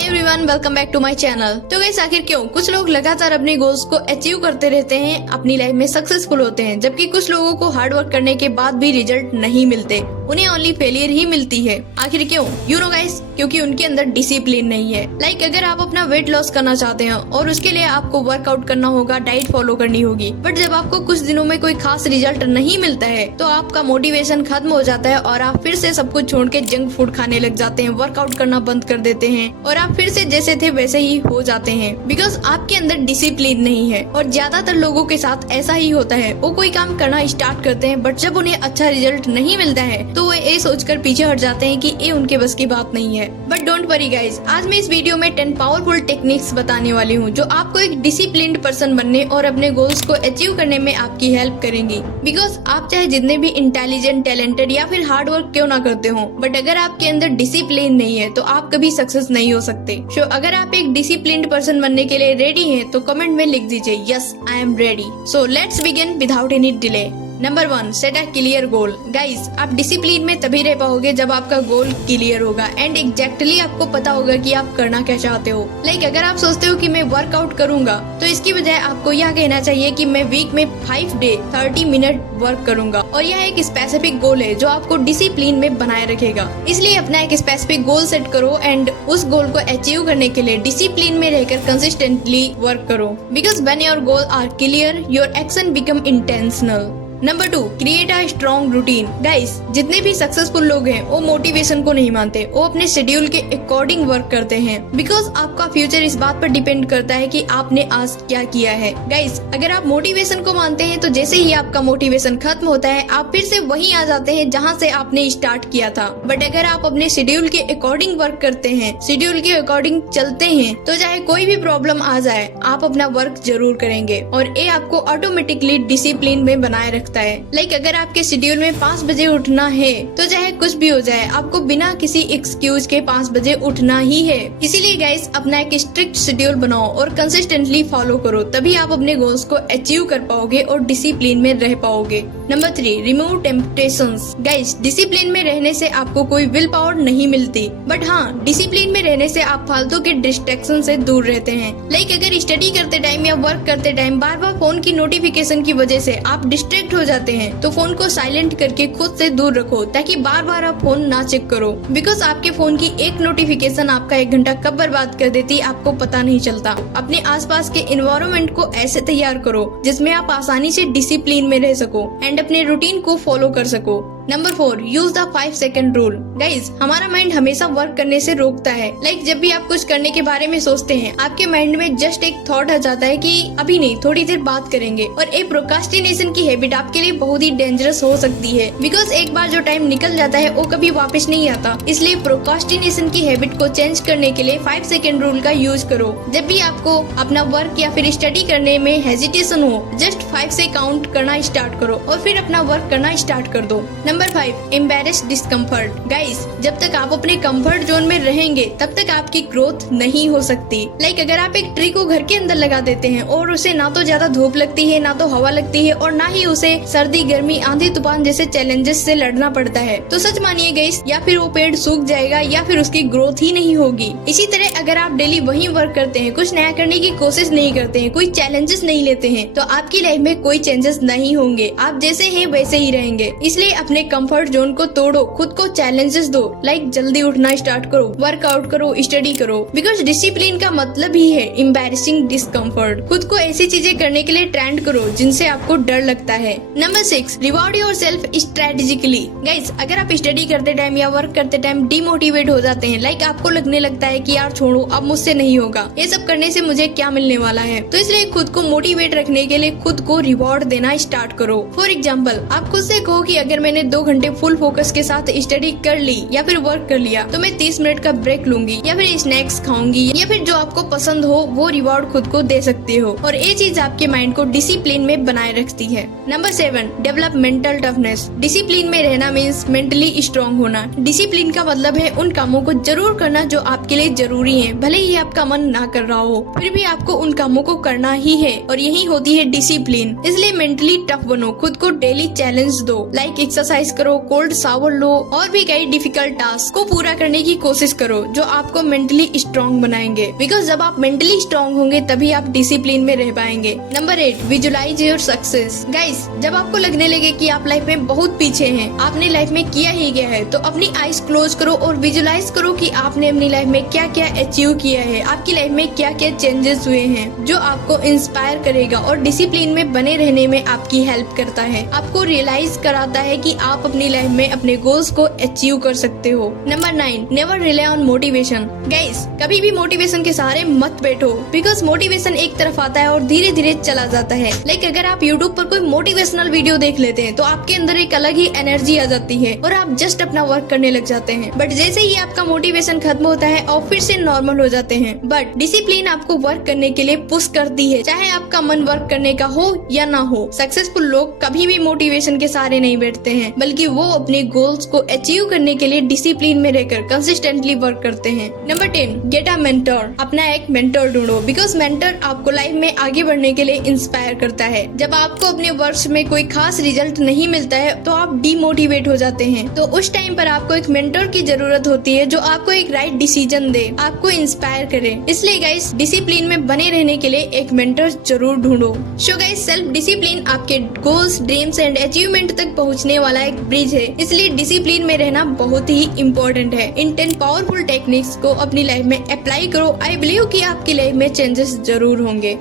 Hi everyone, welcome back to my channel. तो guys, आखिर क्यों कुछ लोग लगातार अपने गोल्स को अचीव करते रहते हैं, अपनी लाइफ में सक्सेसफुल होते हैं, जबकि कुछ लोगों को हार्ड वर्क करने के बाद भी रिजल्ट नहीं मिलते, उन्हें ओनली फेलियर ही मिलती है। आखिर क्यों? यू नो गाइस, क्योंकि उनके अंदर डिसिप्लिन नहीं है। लाइक अगर आप अपना वेट लॉस करना चाहते हैं और उसके लिए आपको वर्कआउट करना होगा, डाइट फॉलो करनी होगी, बट जब आपको कुछ दिनों में कोई खास रिजल्ट नहीं मिलता है तो आपका मोटिवेशन खत्म हो जाता है और आप फिर से सब कुछ छोड़ के जंक फूड खाने लग जाते हैं, वर्कआउट करना बंद कर देते हैं और आप फिर से जैसे थे वैसे ही हो जाते हैं, बिकॉज आपके अंदर डिसिप्लिन नहीं है। और ज्यादातर लोगों के साथ ऐसा ही होता है, वो कोई काम करना स्टार्ट करते हैं बट जब उन्हें अच्छा रिजल्ट नहीं मिलता है तो वो ये सोचकर पीछे हट जाते हैं कि ये उनके बस की बात नहीं है। बट डोंट वरी गाइज, आज मैं इस वीडियो में 10 पावरफुल टेक्निक्स बताने वाली हूँ जो आपको एक डिसिप्लिन्ड पर्सन बनने और अपने गोल्स को अचीव करने में आपकी हेल्प करेंगी। बिकॉज आप चाहे जितने भी इंटेलिजेंट, टैलेंटेड या फिर हार्ड वर्क क्यों ना करते हो, बट अगर आपके अंदर डिसिप्लिन नहीं है तो आप कभी सक्सेस नहीं हो सकते। सो अगर आप एक डिसिप्लिन्ड पर्सन बनने के लिए रेडी हैं तो कमेंट में लिख दीजिए yes I am ready. So let's begin without any delay. Number 1, set a clear goal. Guys, आप डिसिप्लिन में तभी रह पाओगे जब आपका गोल क्लियर होगा एंड एग्जैक्टली आपको पता होगा कि आप करना क्या चाहते हो। लाइक अगर आप सोचते हो कि मैं वर्कआउट करूंगा तो इसकी बजाय आपको यह कहना चाहिए कि मैं वीक में 5 डे 30 मिनट वर्क करूंगा। और यह एक स्पेसिफिक गोल है जो आपको डिसिप्लिन में बनाए रखेगा। इसलिए अपना एक स्पेसिफिक गोल सेट करो एंड उस गोल को अचीव करने के लिए डिसिप्लिन में रहकर कंसिस्टेंटली वर्क करो। Because when your goal are clear, your action become intentional. Number 2, create a strong routine. Guys, जितने भी सक्सेसफुल लोग हैं वो मोटिवेशन को नहीं मानते, वो अपने शेड्यूल के अकॉर्डिंग वर्क करते हैं। बिकॉज आपका फ्यूचर इस बात पर डिपेंड करता है कि आपने आज क्या किया है। गाइस, अगर आप मोटिवेशन को मानते हैं तो जैसे ही आपका मोटिवेशन खत्म होता है आप फिर से वहीं आ जाते हैं जहाँ से आपने स्टार्ट किया था। बट अगर आप अपने शेड्यूल के अकॉर्डिंग वर्क करते हैं, शेड्यूल के अकॉर्डिंग चलते हैं, तो चाहे कोई भी प्रॉब्लम आ जाए आप अपना वर्क जरूर करेंगे और ये आपको ऑटोमेटिकली डिसिप्लिन में बनाए रखता है। लाइक अगर आपके शेड्यूल में 5 बजे उठना है तो चाहे कुछ भी हो जाए आपको बिना किसी एक्सक्यूज के 5 बजे उठना ही है। इसीलिए गाइस, अपना एक स्ट्रिक्ट शेड्यूल बनाओ और कंसिस्टेंटली फॉलो करो, तभी आप अपने गोल्स को अचीव कर पाओगे और डिसिप्लिन में रह पाओगे। Number 3, remove temptations. Guys, discipline में रहने से आपको कोई विल पावर नहीं मिलती, बट हाँ, डिसिप्लिन में रहने से आप फालतू के डिस्ट्रैक्शन से दूर रहते हैं। लाइक अगर स्टडी करते टाइम या वर्क करते टाइम बार बार फोन की नोटिफिकेशन की वजह से आप डिस्ट्रैक्ट हो जाते हैं तो फोन को साइलेंट करके खुद से दूर रखो ताकि बार बार आप फोन ना चेक करो। बिकॉज आपके फोन की एक नोटिफिकेशन आपका 1 घंटा कब बर्बाद कर देती है आपको पता नहीं चलता। अपने आसपास के एनवायरनमेंट को ऐसे तैयार करो जिसमें आप आसानी से डिसिप्लिन में रह सको एंड अपने रूटीन को फॉलो कर सको। Number 4, use the 5 second rule. Guys, हमारा माइंड हमेशा वर्क करने से रोकता है। लाइक जब भी आप कुछ करने के बारे में सोचते हैं आपके माइंड में जस्ट एक थॉट आ जाता है कि अभी नहीं, थोड़ी देर बात करेंगे, और एक प्रोक्रास्टिनेशन की हैबिट आपके लिए बहुत ही डेंजरस हो सकती है। बिकॉज एक बार जो टाइम निकल जाता है वो कभी वापस नहीं आता। इसलिए प्रोक्रास्टिनेशन की हैबिट को चेंज करने के लिए 5 सेकंड रूल का यूज करो। जब भी आपको अपना वर्क या फिर स्टडी करने में हेजिटेशन हो, जस्ट 5 से काउंट करना स्टार्ट करो और फिर अपना वर्क करना स्टार्ट कर दो। Number 5, embarrass discomfort. गाइस, जब तक आप अपने कंफर्ट जोन में रहेंगे तब तक आपकी ग्रोथ नहीं हो सकती। लाइक अगर आप एक ट्री को घर के अंदर लगा देते हैं और उसे ना तो ज्यादा धूप लगती है, ना तो हवा लगती है और ना ही उसे सर्दी, गर्मी, आंधी, तूफान जैसे चैलेंजेस से लड़ना पड़ता है, तो सच मानिए गाइस, या फिर वो पेड़ सूख जाएगा या फिर उसकी ग्रोथ ही नहीं होगी। इसी तरह अगर आप डेली वही वर्क करते हैं, कुछ नया करने की कोशिश नहीं करते हैं, कोई चैलेंजेस नहीं लेते हैं, तो आपकी लाइफ में कोई चेंजेस नहीं होंगे, आप जैसे हैं वैसे ही रहेंगे। इसलिए अपने कंफर्ट जोन को तोड़ो, खुद को चैलेंजेस दो। लाइक जल्दी उठना स्टार्ट करो, वर्कआउट करो, स्टडी करो। बिकॉज डिसिप्लिन का मतलब ही है एम्बैरेसिंग डिस्कम्फर्ट। खुद को ऐसी चीजें करने के लिए ट्रेंड करो जिनसे आपको डर लगता है। Number 6, reward yourself strategically. Guys, अगर आप स्टडी करते टाइम या वर्क करते टाइम डिमोटिवेट हो जाते हैं, लाइक आपको लगने लगता है कि यार छोड़ो, अब मुझसे नहीं होगा, ये सब करने से मुझे क्या मिलने वाला है, तो इसलिए खुद को मोटिवेट रखने के लिए खुद को रिवॉर्ड देना स्टार्ट करो। फॉर एग्जाम्पल, आप खुद से कहो कि अगर मैंने 2 घंटे फुल फोकस के साथ स्टडी कर ली या फिर वर्क कर लिया तो मैं 30 मिनट का ब्रेक लूंगी या फिर स्नैक्स खाऊंगी या फिर जो आपको पसंद हो वो रिवॉर्ड खुद को दे सकते हो, और ये चीज आपके माइंड को डिसिप्लिन में बनाए रखती है। Number 7, develop mental toughness. Discipline में रहना मीन्स मेंटली स्ट्रॉन्ग होना। डिसिप्लिन का मतलब है उन कामों को जरूर करना जो आपके लिए जरूरी है, भले ही आपका मन ना कर रहा हो, फिर भी आपको उन कामों को करना ही है, और यही होती है डिसिप्लिन। इसलिए मेंटली टफ बनो, खुद को डेली चैलेंज दो। लाइक एक्सरसाइज एक्सरसाइज करो, कोल्ड शावर लो और भी कई डिफिकल्ट टास्क को पूरा करने की कोशिश करो जो आपको मेंटली स्ट्रॉन्ग बनाएंगे। बिकॉज जब आप मेंटली स्ट्रॉन्ग होंगे तभी आप डिसिप्लिन में रह पाएंगे। Number 8, visualise your success. Guys, जब आपको लगने लगे कि आप लाइफ में बहुत पीछे हैं, आपने लाइफ में किया ही गया है, तो अपनी आईज क्लोज करो और विजुअलाइज करो कि आपने अपनी लाइफ में क्या क्या अचीव किया है, आपकी लाइफ में क्या क्या चेंजेस हुए हैं, जो आपको इंस्पायर करेगा और डिसिप्लिन में बने रहने में आपकी हेल्प करता है, आपको रियलाइज कराता है कि आप अपनी लाइफ में अपने गोल्स को अचीव कर सकते हो। Number 9, never rely on motivation. Guys, कभी भी मोटिवेशन के सहारे मत बैठो, बिकॉज मोटिवेशन एक तरफ आता है और धीरे धीरे चला जाता है। लाइक अगर आप यूट्यूब पर कोई मोटिवेशनल वीडियो देख लेते हैं तो आपके अंदर एक अलग ही एनर्जी आ जाती है और आप जस्ट अपना वर्क करने लग जाते हैं। बट जैसे ही आपका मोटिवेशन खत्म होता है और फिर से नॉर्मल हो जाते हैं। बट डिसिप्लिन आपको वर्क करने के लिए पुश करती है, चाहे आपका मन वर्क करने का हो या ना हो। सक्सेसफुल लोग कभी भी मोटिवेशन के सहारे नहीं बैठते हैं, बल्कि वो अपने गोल्स को अचीव करने के लिए डिसिप्लिन में रहकर कंसिस्टेंटली वर्क करते हैं। Number 10, get a mentor. अपना एक मेंटर ढूंढो, बिकॉज मेंटर आपको लाइफ में आगे बढ़ने के लिए इंस्पायर करता है। जब आपको अपने वर्क में कोई खास रिजल्ट नहीं मिलता है तो आप डिमोटिवेट हो जाते हैं, तो उस टाइम पर आपको एक मेंटर की जरूरत होती है जो आपको एक राइट डिसीजन दे, आपको इंस्पायर करे। इसलिए गाइस, डिसिप्लिन में बने रहने के लिए एक मेंटर जरूर ढूंढो। सो गाइस, सेल्फ डिसिप्लिन आपके गोल्स, ड्रीम्स एंड अचीवमेंट तक पहुंचने वाला एक ब्रिज है, इसलिए डिसिप्लिन में रहना बहुत ही इम्पोर्टेंट है। इन 10 पावरफुल टेक्निक्स को अपनी लाइफ में अप्लाई करो। आई बिलीव कि आपकी लाइफ में चेंजेस जरूर होंगे।